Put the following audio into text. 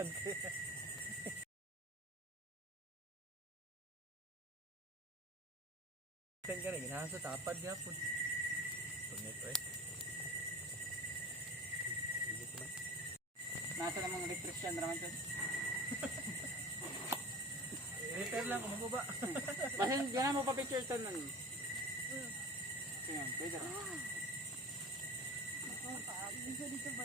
Saan ka? Saan ka na? Ginasa tapad niya po. Tunit eh. Nasa namang electrician naman dyan. Repair lang, kung ba? Basta yan mo pa picture ito nun. Ayan, pwede rin. Bisa dito ba?